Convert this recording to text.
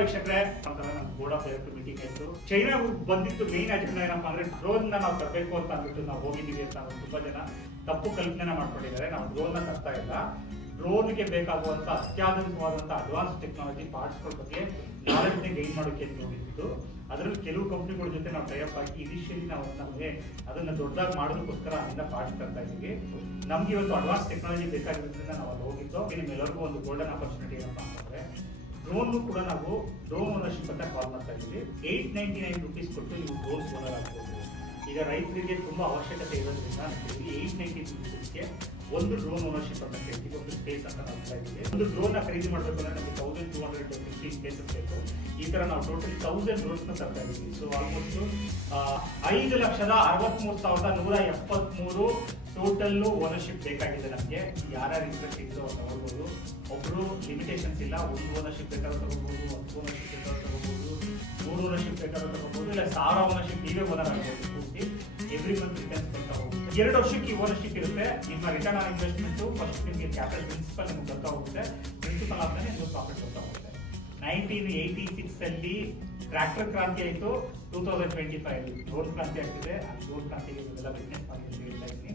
ವೀಕ್ಷಕರೇ, ನಮ್ಮ board of director meeting ಆಯ್ತು. ಚೈನಾ ಬಂದಿತ್ತು ಮೇನ್ ಅಜೆಂಡಾ ಏನಪ್ಪಾ ಅಂದ್ರೆ ಡ್ರೋನ್ ನಾವು ತರಬೇಕು ಅಂತ ಅಂದ್ಬಿಟ್ಟು ನಾವು ಹೋಗಿದ್ದೀವಿ ಅಂತ ತುಂಬಾ ಜನ ತಪ್ಪು ಕಲ್ಪನೆ ಮಾಡ್ಕೊಂಡಿದ್ದಾರೆ. ನಾವು ಡ್ರೋನ್ ತರ್ತಾ ಇಲ್ಲ. ಡ್ರೋನ್ಗೆ ಬೇಕಾಗುವಂತ ಅತ್ಯಾಧುನಿಕವಾದಂತ ಅಡ್ವಾನ್ಸ್ ಟೆಕ್ನಾಲಜಿ ಪಾರ್ಟ್ಸ್ಗಳ ಬಗ್ಗೆ ನಾಲೆಡ್ಜ್ ಗೈನ್ ಮಾಡೋಕೆ ಹೋಗಿದ್ದು. ಅದರಲ್ಲಿ ಕೆಲವು ಕಂಪ್ನಿಗಳ ಜೊತೆ ನಾವು ಟೈಅಪ್ ಆಗಿ ಇನಿಷಿಯಲಿ ನಾವು ನಮಗೆ ಅದನ್ನ ದೊಡ್ಡದಾಗಿ ಮಾಡೋದಕ್ಕೋಸ್ಕರ ಅದನ್ನ ಪಾರ್ಟ್ಸ್ ತರ್ತಾ ಇದ್ದೀವಿ. ನಮ್ಗೆ ಇವತ್ತು ಅಡ್ವಾನ್ಸ್ ಟೆಕ್ನಾಲಜಿ ಬೇಕಾಗಿರೋದ್ರಿಂದ ನಾವು ಅಲ್ಲಿ ಹೋಗಿದ್ದು. ನಿಮ್ಮೆಲ್ಲರಿಗೂ ಒಂದು ಗೋಲ್ಡನ್ ಆಪರ್ಚುನಿಟಿ ಏನಪ್ಪಾ ಅಂತಂದ್ರೆ ಡ್ರೋನ್ ಕೂಡ ನಾವು ಡ್ರೋನ್ ಓನರ್ಶಿಪ್ ಅಂತ ಕಾಲ್ ಮಾಡ್ತಾ ಇದ್ದೀವಿ. 899 rupees ಕೊಟ್ಟು ನೀವು ಡ್ರೋನ್ಸ್ ಓನರ್ ಆಗ್ಬೋದು. ಈಗ ರೈತರಿಗೆ ತುಂಬಾ ಅವಶ್ಯಕತೆ ಇರೋದ್ರಿಂದ 890 rupeesಗೆ ಒಂದು ಡ್ರೋನ್ ಓನರ್ಶಿಪ್ ಅಂತ ಹೇಳ್ತೀವಿ, ಒಂದು ಸ್ಪೇಸ್ ಅಂತ ಮಾಡ್ತಾ ಇದ್ದೀವಿ. ಒಂದು ಡ್ರೋನ್ ಖರೀದಿ ಮಾಡಬೇಕು ಅಂದ್ರೆ ನಮಗೆ 1250 ಸ್ಪೇಸಸ್ ಬೇಕು. ಈ ತರ ನಾವು ಟೋಟಲಿ 1000 ಡ್ರೋನ್ಸ್ ತರ್ತಾ ಇದ್ದೀವಿ. ಸೊ ಆಲ್ಮೋಸ್ಟ್ 5,63,173 ಟೋಟಲ್ ಓನರ್ಶಿಪ್ ಬೇಕಾಗಿದೆ ನಮಗೆ. ಯಾರ್ಯಾರು ಇಂಟ್ರೆಸ್ಟ್ ಇದ್ರು ಅವ್ರು ತಗೋಬಹುದು. ಒಬ್ರು ಲಿಮಿಟೇಷನ್ಸ್ ಇಲ್ಲ. ಒಂದು ಓನರ್ಶಿಪ್ ಬೇಕಾದ್ರೂ ತಗೋಬಹುದು, 10 ಓನರ್ಶಿಪ್ ಬೇಕಾದ್ರೂ ತಗೋಬಹುದು, 3 ಓನರ್ಶಿಪ್ ಬೇಕಾದ್ರೂ ತಗೋಬಹುದು, ಇಲ್ಲ 1000 ಓನರ್ಶಿಪ್ ನೀವೇ ಓನರ್ ಆಗಬಹುದು. ಪೂರ್ತಿ ಎವ್ರಿ ಮಂತ್ ರಿಟರ್ನ್ಸ್ ಬರ್ತಾ ಹೋಗುತ್ತೆ. 2 ವರ್ಷಕ್ಕೆ ಈ ಓನರ್ಶಿಪ್ ಇರುತ್ತೆ. ನಿಮ್ಮ ರಿಟರ್ನ್ ಆನ್ ಇನ್ವೆಸ್ಟ್ಮೆಂಟ್ ಫಸ್ಟ್ ನಿಮಗೆ ಕ್ಯಾಪಿಟಲ್ ಪ್ರಿನ್ಸಿಪಲ್ ನಿಮ್ಗೆ ಬರ್ತಾ ಹೋಗುತ್ತೆ. ಪ್ರಿನ್ಸಿಪಲ್ ಆದ್ಮೇಲೆ ನಿಮ್ಗೆ ಪ್ರಾಫಿಟ್ ಬರ್ತಾ ಹೋಗುತ್ತೆ. 1986 ಅಲ್ಲಿ ಟ್ರ್ಯಾಕ್ಟರ್ ಕ್ರಾಂತಿ ಆಯಿತು. 2025 ಡ್ರೋನ್ ಕ್ರಾಂತಿ ಆಗ್ತಿದೆ. ಆ ಡ್ರೋನ್ ಕ್ರಾಂತಿಗೆ ಬಿಸ್ನೆಸ್ ಮಾಡಿ ಹೇಳ್ತಾ ಇದ್ದೀನಿ.